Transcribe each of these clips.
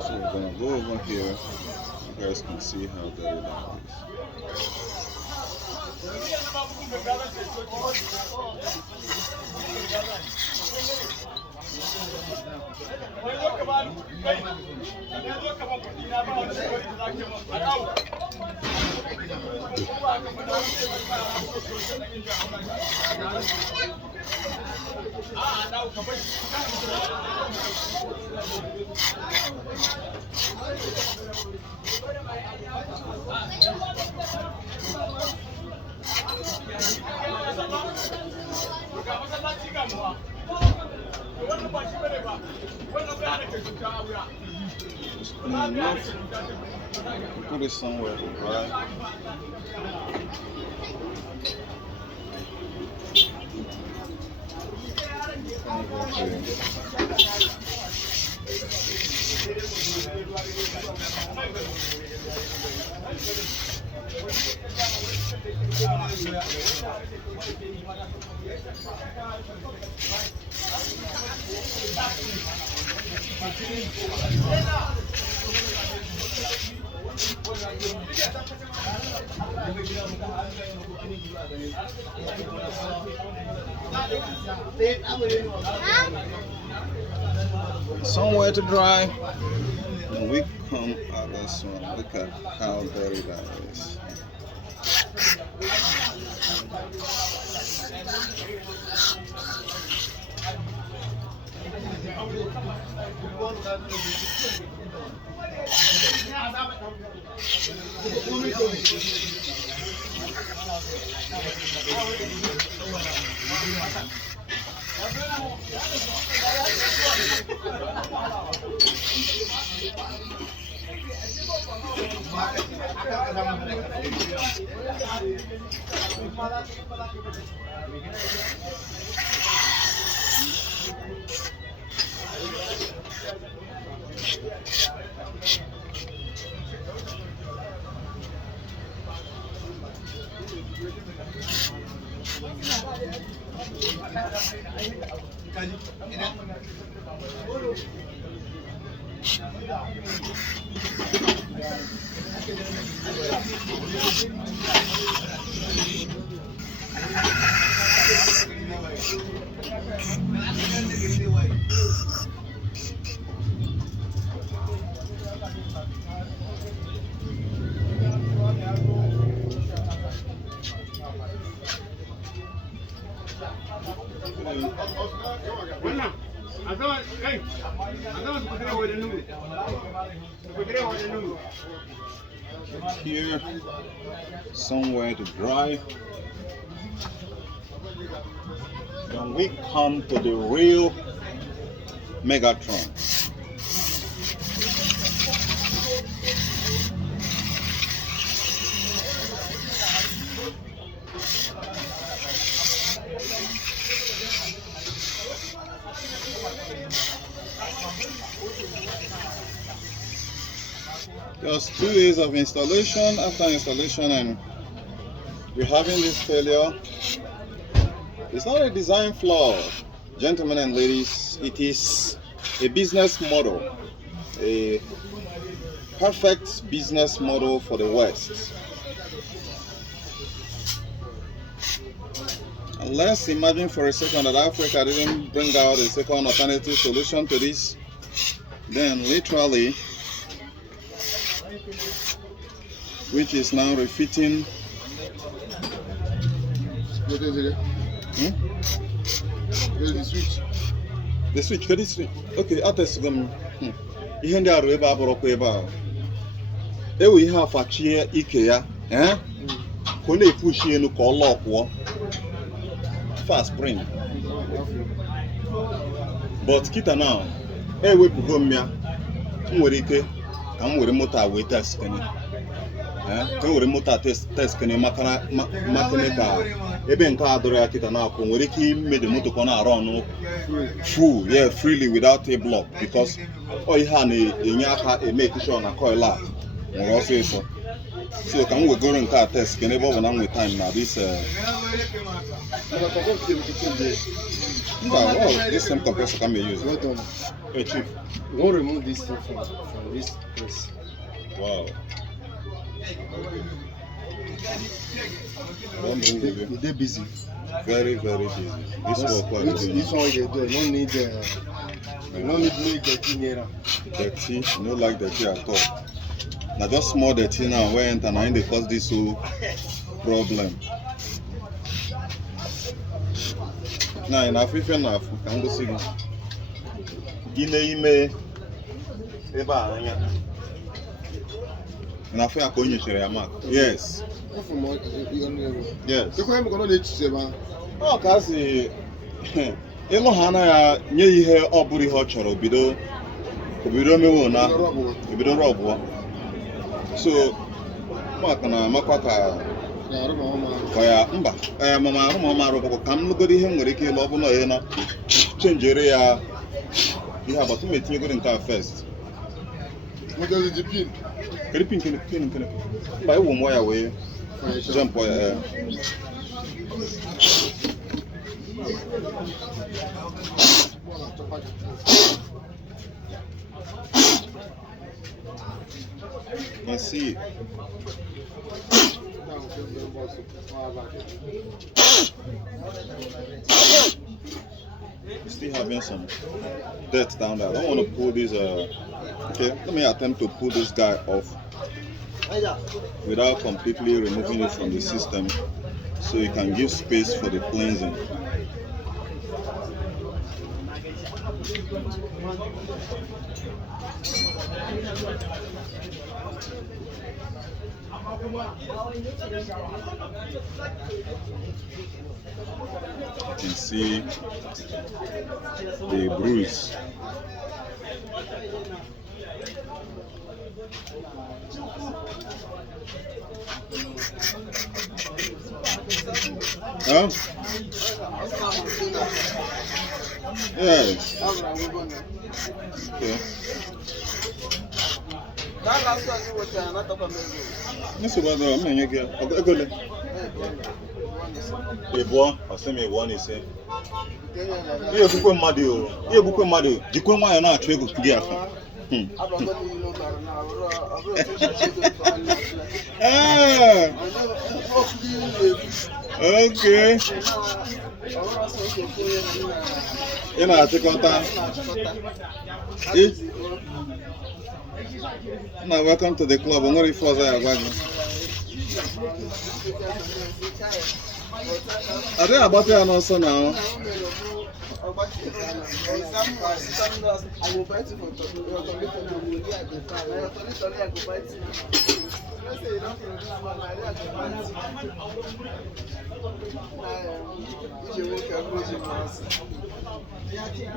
So we're gonna go over here. You guys can see how dirty that is. Just clean enough. Put it somewhere to dry. Somewhere to dry. When we come out this one, look at how dirty that is. Here, somewhere to dry. Then we come to the real Megatron. Just 2 days of installation. After installation and we're having this failure. It's not a design flaw, gentlemen and ladies. It is a business model, a perfect business model for the West. And let's imagine for a second that Africa didn't bring out a second alternative solution to this. Then literally, which is now refitting. What is it? Where's the switch? The switch, get this switch. Okay, I'll test them. Ihe ndị arụ ebe a bụrụkwa ebe a. Ewe ihe afachie ike ya, ka ọ na-epushi elu ka ọ lọkwụọ. Fast spring. But kita now, ewepụgo m ya, m nwere ike ka m were moto a wee test kene. Ka m were moto a test kene maka ka ebe nke a dọrọ ya kita na akwụ nwere ike ime the moto ka ọ na-arụ ọnụ full, yeah, freely without a block, because ihe a na-enye aka make sure na coil a nwere ọsịsọ. So ka m wegoro nke a test kene ebe ọ bụ na m nwee time na this this same compressor can be used. Hey, Chief. We won't remove this thing from this place. Wow. One thing with you. They're busy. Very, very busy. This work what This you do. one they do. No need no need dirty near. Dirty, no like dirty at all. Now just small dirty now where enter now they cause this whole problem. Now in Africa now can go see. Ime ebe anya. Na afọ ya ka o nyechere ya mark. Yes. Yes. Ọ ka asị ịlụ ha anaghị nye ihe ọ bụrụ ihe ọ chọrọ obido mewo na obido rọbụọ. So maka na amakwa ka ya mba mama arụmọma arụbụkwa ka m lụgoro ihe m nwere ike ịlụ ọ bụla onye na chenjere ya ihe agbata m etinyegoro nke a first. Kedu pin mba ewu m ya wee jump ya can see still having some dirt down there. I don't want to pull this okay, let me attempt to pull this guy off without completely removing it from the system so you can give space for the cleansing. You can see the bruise. Huh? Yes. Okay. This is what I'm going to get. Ebo, aseme ebo ni se. Iye bukwe mmadu, jikwe nwa na achọ ego kiri aka. Okay. Ị na-achịkọta. Now welcome to the club. I'm going to force I are they about to announce now?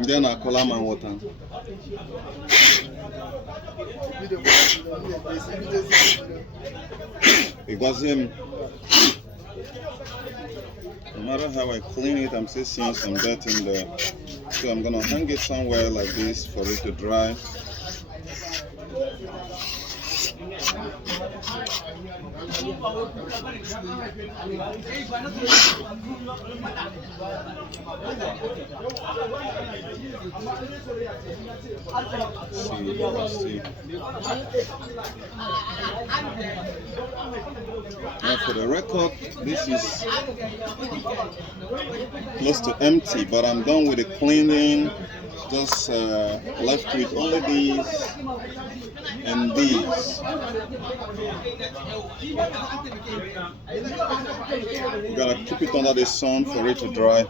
Then I call my water. It was him. No matter how I clean it, I'm still seeing some dirt in there. So I'm gonna hang it somewhere like this for it to dry. See. Now for the record, this is close to empty, but I'm done with the cleaning. Just left with only these and these. We're gonna keep it under the sun for it to dry.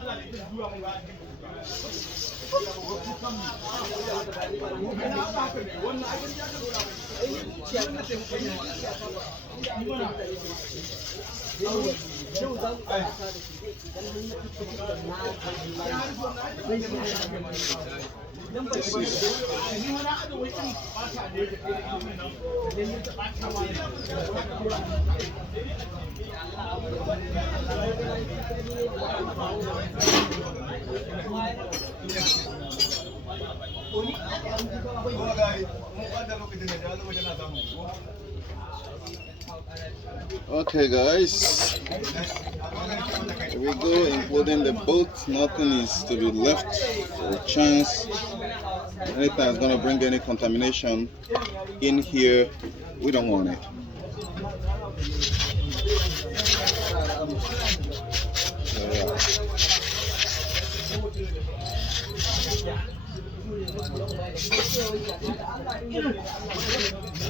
Okay guys, here we go, including the boat. Nothing is to be left for chance. Anything that's gonna bring any contamination in here, we don't want it.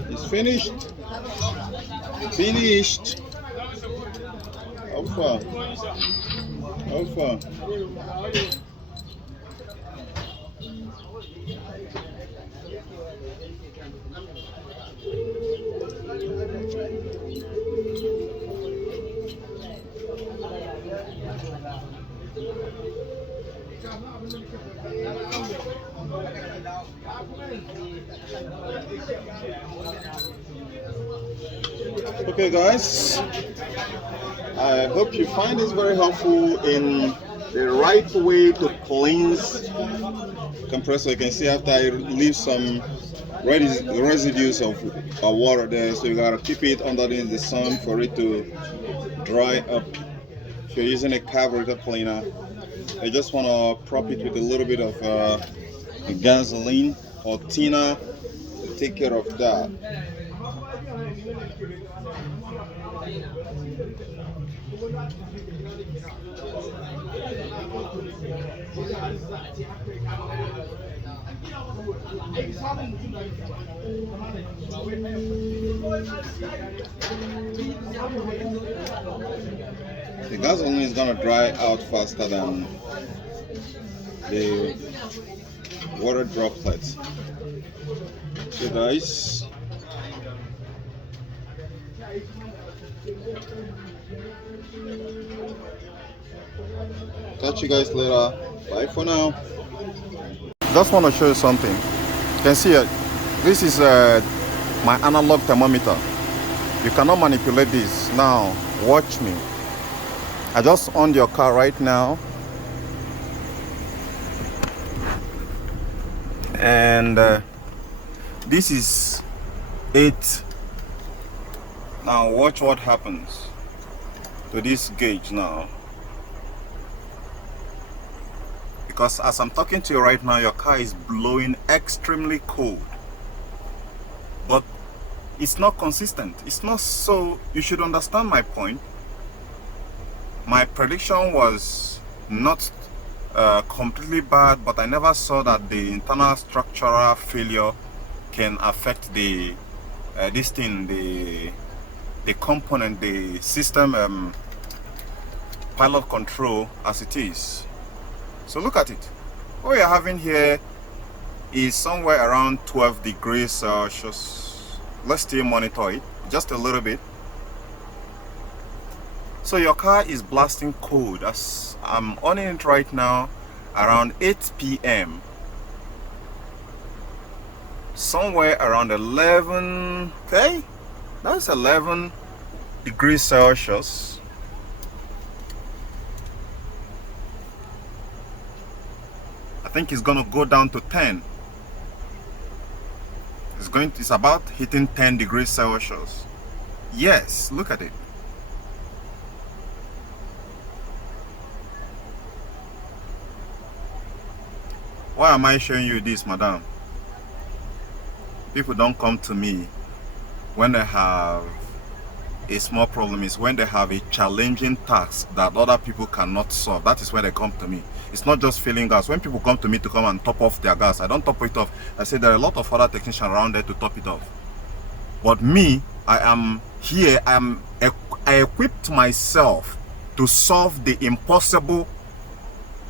It's finished. Finished. How far? How far? Okay guys, I hope you find this very helpful in the right way to cleanse compressor. You can see after I leave some residues of water there, so you gotta keep it underneath the sun for it to dry up. If you're using a carburetor cleaner, I just want to prop it with a little bit of gasoline or thinner to take care of that. The gasoline is gonna dry out faster than the water droplets. So guys, catch you guys later. Bye for now. Just want to show you something. You can see it. This is my analog thermometer. You cannot manipulate this. Now watch me. I just on your car right now, and this is 8. Now watch what happens to this gauge now, because as I'm talking to you right now, your car is blowing extremely cold, but it's not consistent. It's not. So you should understand my point. My prediction was not completely bad, but I never saw that the internal structural failure can affect the this thing, the component, the system pilot control as it is. So look at it. What you're having here is somewhere around 12 degrees Celsius. Let's still monitor it just a little bit. So your car is blasting cold. As I'm on it right now, around 8 p.m. somewhere around 11. Okay, that's 11 degrees Celsius. I think it's gonna go down to 10. It's about hitting 10 degrees Celsius. Yes, look at it. Why am I showing you this, madam? People don't come to me when they have a small problem. Is when they have a challenging task that other people cannot solve. That is when they come to me. It's not just filling gas. When people come to me to come and top off their gas, I don't top it off. I say there are a lot of other technicians around there to top it off. But me, I am here. I equipped myself to solve the impossible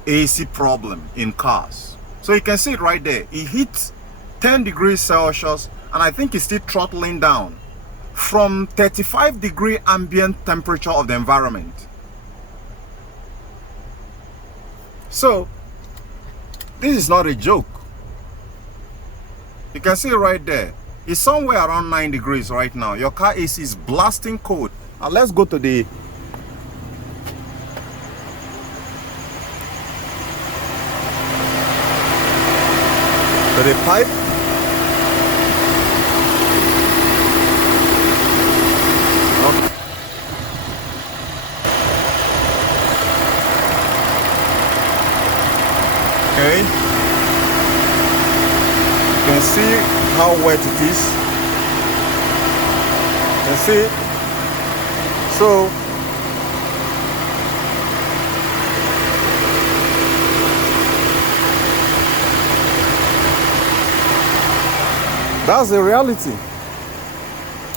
AC problem in cars. So you can see it right there. It hits 10 degrees Celsius, and I think it's still throttling down from 35 degree ambient temperature of the environment. So this is not a joke. You can see it right there. It's somewhere around 9 degrees right now. Your car AC is blasting cold. Now let's go to the the pipe. Okay, you can see how wet it is. You can see. So that's the reality.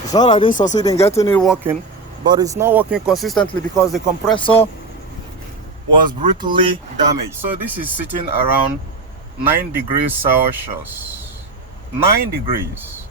It's not I didn't succeed in getting it working, but it's not working consistently because the compressor was brutally damaged. So this is sitting around 9 degrees Celsius. 9 degrees.